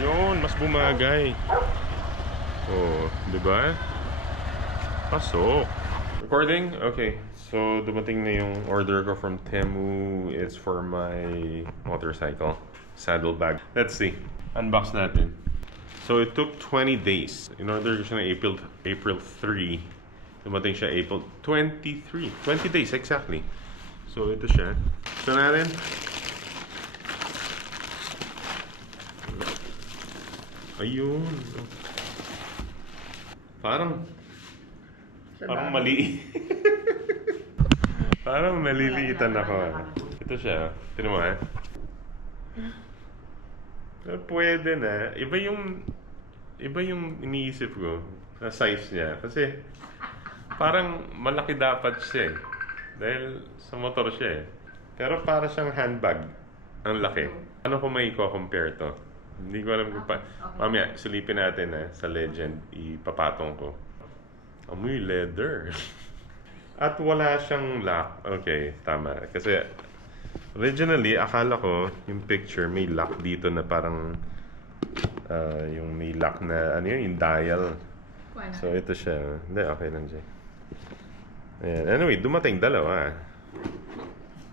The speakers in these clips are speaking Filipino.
Yun, mas bumagay. Oh, di ba? Pasok. Recording? Okay. So, dumating na yung order ko from Temu. It's for my motorcycle saddlebag. Let's see. Unbox natin. So, it took 20 days. In order ko siya na April 3. Dumating siya April 23. 20 days, exactly. So, ito siya. Ito natin. Ayun. Parang mali. Parang naliliitan ako. Ito siya. Tignan mo pwede na. Iba yung iniisip ko na size niya. Kasi parang malaki dapat siya eh. Dahil sa motor siya eh. Pero para siyang handbag. Ang laki. Ano ko may compare to? Hindi ko alam kung pa. Mamaya, silipin natin sa Legend. Ipapatong ko. Amoy leather. At wala siyang lock. Okay, tama. Kasi originally, akala ko yung picture may lock dito na parang yung may lock na ano yun, yung dial. So ito siya. Hindi, okay lang siya. Ayan. Anyway, dumating dalawa.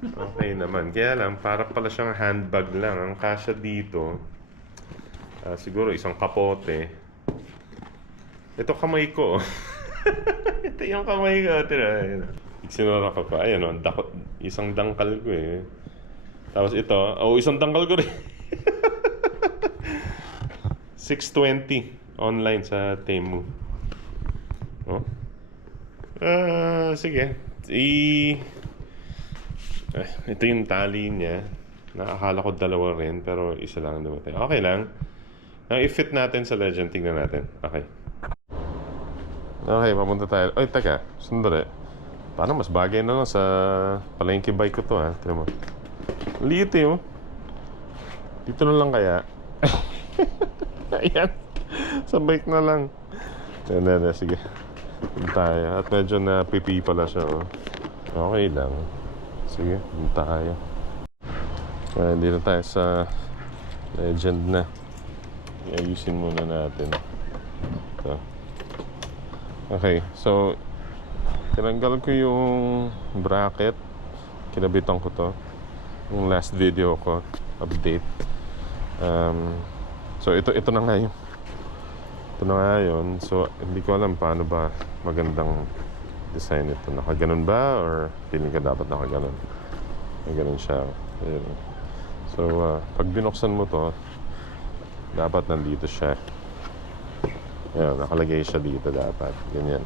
Okay naman. Kaya lang, para pala siyang handbag lang. Ang kasya dito, siguro isang kapote. Ito kamay ko. Ito yung kamay ko. Tira. Sinura ko pa. Ayan o, isang dangkal ko eh. Tapos ito, isang dangkal ko rin. 620 online sa Temu. Oh. Sige. Ito yung tali niya. Nakakala ko dalawa rin, pero isa lang dumating. Okay lang. I-fit natin sa Legend. Tingnan natin. Okay. Okay, papunta tayo. Ay, teka. Sandali. Parang mas bagay na sa palengke bike ko to ha. Tignan mo. Liit eh oh. Dito na lang kaya. Ayan. Sa bike na lang. Yan. Sige. Tayo. At medyo napipi pala siya oh. Okay lang. Sige, tayo. Dito tayo sa Legend na. Iayusin muna natin. Ito. Okay, so tinanggal ko yung bracket. Kinabitan ko to. Yung last video ko, update. So ito na nga yun. Ito na nga yun. So hindi ko alam paano ba magandang design ito. Nakaganon ba? Or feeling ka dapat nakaganon? Ganon siya. Ayun. So pag binuksan mo to, dapat nandito siya. Ayan, nakalagay siya dito dapat. Ganyan.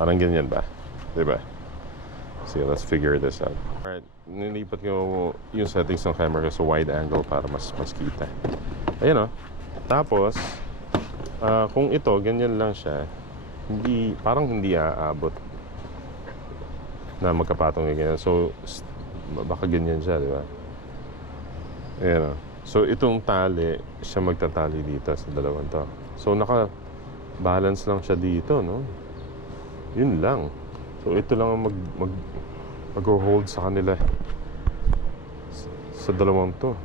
Parang ganyan ba? Diba? So let's figure this out. Alright, nilipat ko yung settings ng camera ko sa wide angle para mas kita. Ayan o. Tapos, kung ito, ganyan lang siya, parang hindi aabot na magkapatong ganyan. So, baka ganyan siya, diba? Ayan o. So, itong tali, siya magtatali dito sa dalawang to. So, balance lang siya dito, no? Yun lang. So, ito lang ang mag-hold sa kanila sa dalawang to.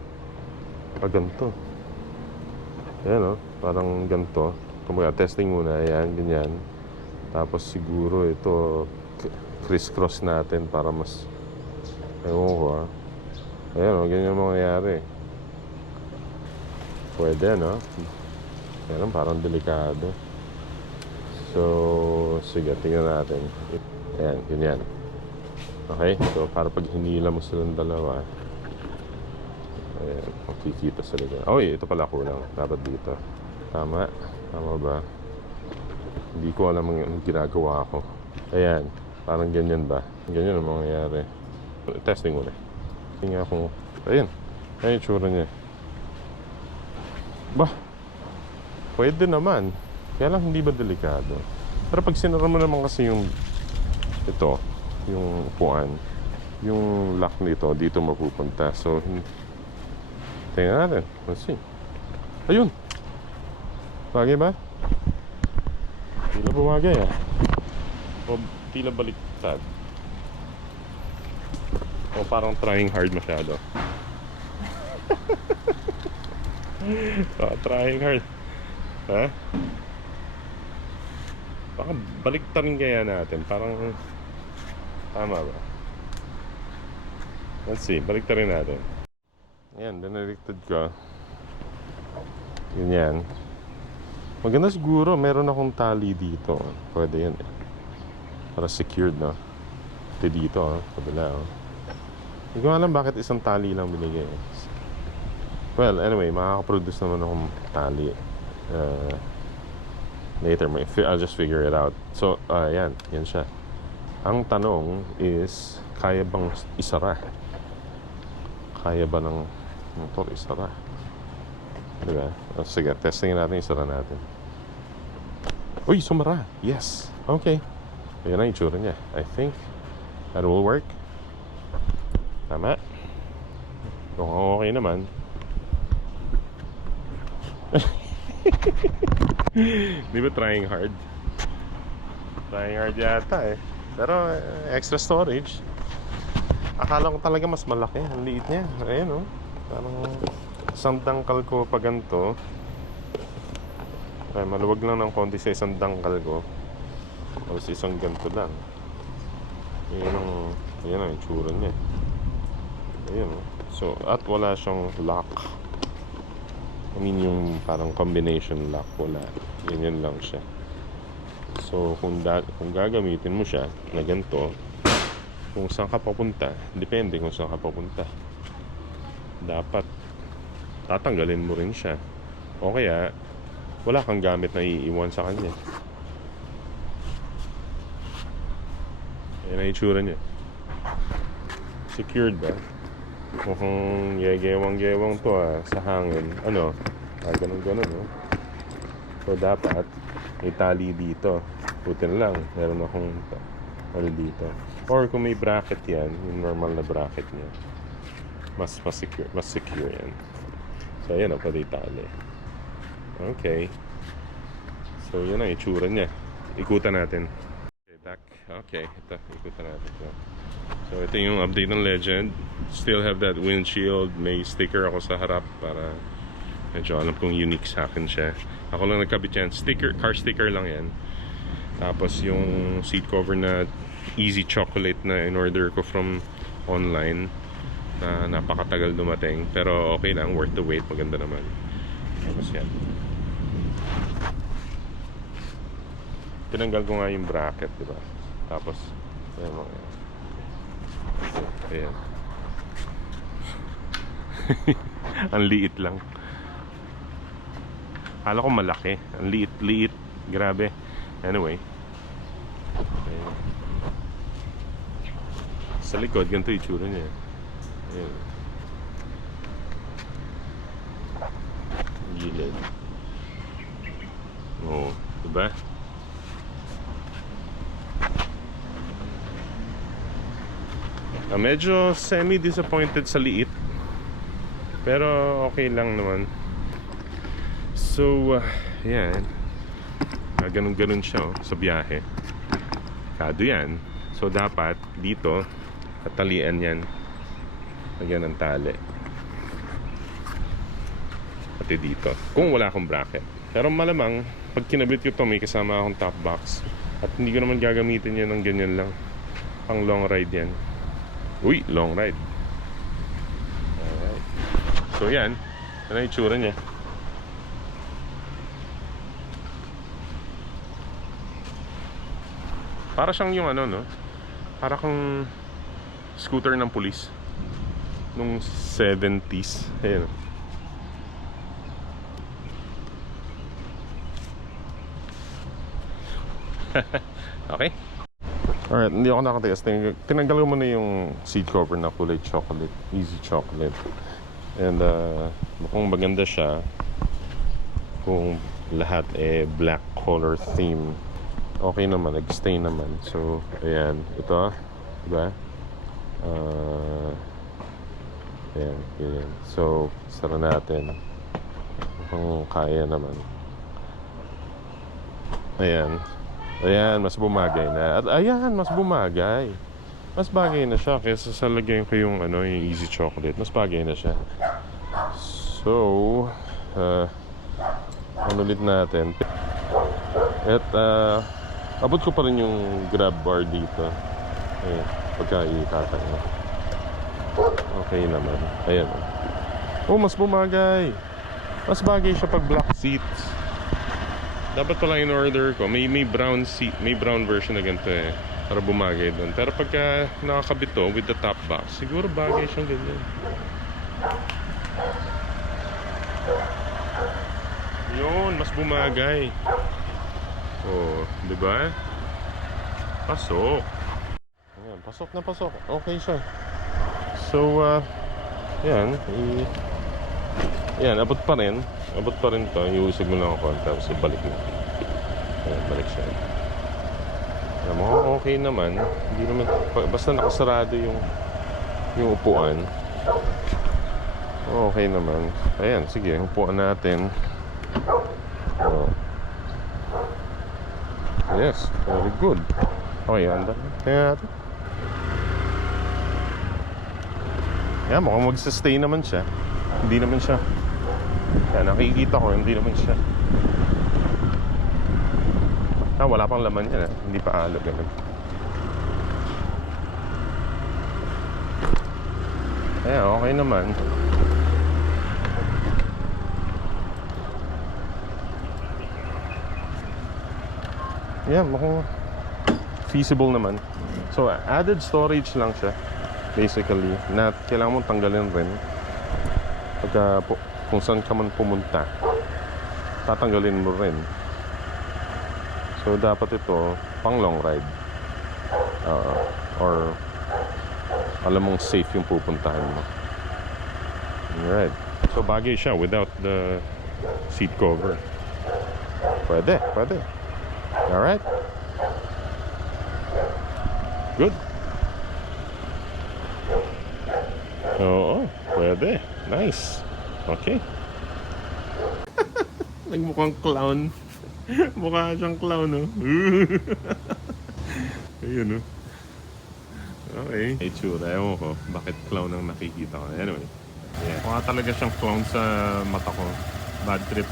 Ganito. Ayan, no? Parang ganito. Kumbaga, testing muna. Ayan, ganyan. Tapos, siguro ito criss-cross natin para mas ewan ko, Ayan, no? Ganyan mangyayari. Pwede, no? Ayan, parang delikado. So, sige, tingnan natin. Ayan, ganyan. Okay, so para pag hinila mo silang dalawa, ayan, makikita sa likod. Ito pala kulang. Dapat dito. Tama ba? Hindi ko alam ang ginagawa ko. Ayan, parang ganyan ba? Ganyan ang mangyayari. Testing muna. Tingnan ako. Ayan, yung tsura niya. Pwede naman. Kaya lang hindi ba delikado? Pero pag sinara mo naman kasi yung upuan, yung lock nito dito mapupunta. So tingnan natin. Let's see. Ayun. Bagay ba? Tila bumagay o tila baliktad. O parang trying hard masyado. Trying hard. Ha? Baka balik rin kaya natin. Parang tama ba? Let's see, balik rin natin. Ayan, binaliktad ko. Yun yan. Maganda siguro, meron akong tali dito. Pwede yan eh. Para secured, no? Ito dito, kabila, oh. Hindi ko alam bakit isang tali lang binigay. Well, anyway, makakaproduce naman akong tali. Later, I'll just figure it out. So, yan siya. Ang tanong is, kaya bang isara? Kaya ba ng motor isara? Diba? Sige, testingin natin, isara natin. Uy, sumara! Yes! Okay. Ayan ang itsura niya. I think that will work. Tama. Mukhang okay naman. Di ba trying hard? Trying hard yata eh. Pero extra storage. Akala ko talaga mas malaki. Ang liit niya. Ayan oh. Parang isang dangkal ko pa ganito. Ay, maluwag lang ng konti sa isang dangkal ko. Tapos isang ganito lang. Ayan ang itsura niya. Ayan oh. So, at wala siyang lock. I mean yung parang combination lock, wala. Ganyan lang siya. So kung gagamitin mo siya na ganito, kung saan ka papunta, depende kung saan ka papunta, dapat tatanggalin mo rin siya. O kaya wala kang gamit na iiwan sa kanya. Ayan ang itsura niya. Secured ba? Mukhang yegewang-gewang to sa hangin. Ano? Ganun-ganun, no? So, dapat may tali dito. Buti na lang. Meron akong tali dito. Or kung may bracket yan, yung normal na bracket niya, mas secure yan. So, ayan o, pwede tali. Okay. So, yun ang itsura niya. Ikutan natin. Okay, back. Okay, ito. Ikutan natin ito. So ito yung update ng Legend. Still have that windshield. May sticker ako sa harap para medyo alam kong unique sa akin siya. Ako lang nagkabit yan. Sticker, car sticker lang yan. Tapos yung seat cover na Easy Chocolate na in-order ko from online na napakatagal dumating. Pero okay lang, worth the wait. Maganda naman. Tapos yan. Tinanggal ko nga yung bracket, diba? Tapos ayan mo yan. Ayan. Ang liit lang. Akala ko malaki. Ang liit. Grabe. Anyway. Ayan. Sa likod, ganito yung itsura niya. Ayan. Gilid. Oo. Diba? Medyo semi-disappointed sa liit. Pero okay lang naman. So, yan. Ganun-ganun siya sa biyahe. Kado yan. So, dapat dito, tatalian yan. Lagyan ng tali. Pati dito. Kung wala akong bracket. Pero malamang, pag kinabit ko to may kasama akong top box. At hindi ko naman gagamitin yun ng ganyan lang. Pang long ride yan. Uy, long ride. Alright. So yan. Yan ang itsura niya. Para siyang yung ano, no? Para kang scooter ng pulis nung 70s. Ayan. Okay. Alright, hindi ako nakatigas. Tinanggal ko muna yung seat cover na kulay chocolate. Easy Chocolate. And mukhang maganda siya kung lahat black color theme. Okay naman, nag-stay naman. So, ayan. Ito, diba? Ayan, ganyan. So, sara natin. Mukhang kaya naman. Ayan. Ayan, mas bumagay na. At ayan, mas bumagay. Mas bagay na siya kaysa sa lagyan ko yung yung Easy Chocolate. Mas bagay na siya. So, Ano ulit natin. At abot ko pa rin yung grab bar dito. Ayan, pagka ikakay mo. Okay naman. Ayan. Oh, mas bumagay. Mas bagay siya pag black seats. Dapat pala in order ko. May brown seat, may brown version na ganito eh. Para bumagay doon. Pero pagka nakakabit to with the top box, siguro bagay siyang ganyan. Yun, mas bumagay. Oh, di ba? Pasok. Ayan, pasok na pasok. Okay siya. So, yan. Yan, abot pa rin. Abot pa rin to. Iusig mo lang ako. Tapos ibalik mo. Ayan, balik siya. Ayan mo, okay naman. Hindi naman, basta nakasarado yung upuan. Okay naman. Ayan, sige. Upuan natin. Oh. Yes, very good. Okay, handa. Tingnan natin. Yan, mukhang mag-sustain naman siya. Hindi naman siya. Yan, nakikita ko, hindi naman siya. Wala pang laman yan. Hindi pa alag. Ayan, okay naman. Yan, mukhang feasible naman. So, added storage lang siya. Basically, na kailangan mong tanggalin rin. Pagka kung saan ka man pumunta, tatanggalin mo rin. So, dapat ito pang long ride. Or alam mong safe yung pupuntahan mo. Alright. So, bagay siya without the seat cover. Pwede. Alright. Good. Oo, pwede. Nice. Okay. Nagmukhang clown. Mukha siyang clown, no? Ayun, no? Okay. Itsura, ewan ko. Bakit clown ang nakikita ko? Anyway. Yeah. Mukha talaga siyang clown sa mata ko. Bad trip.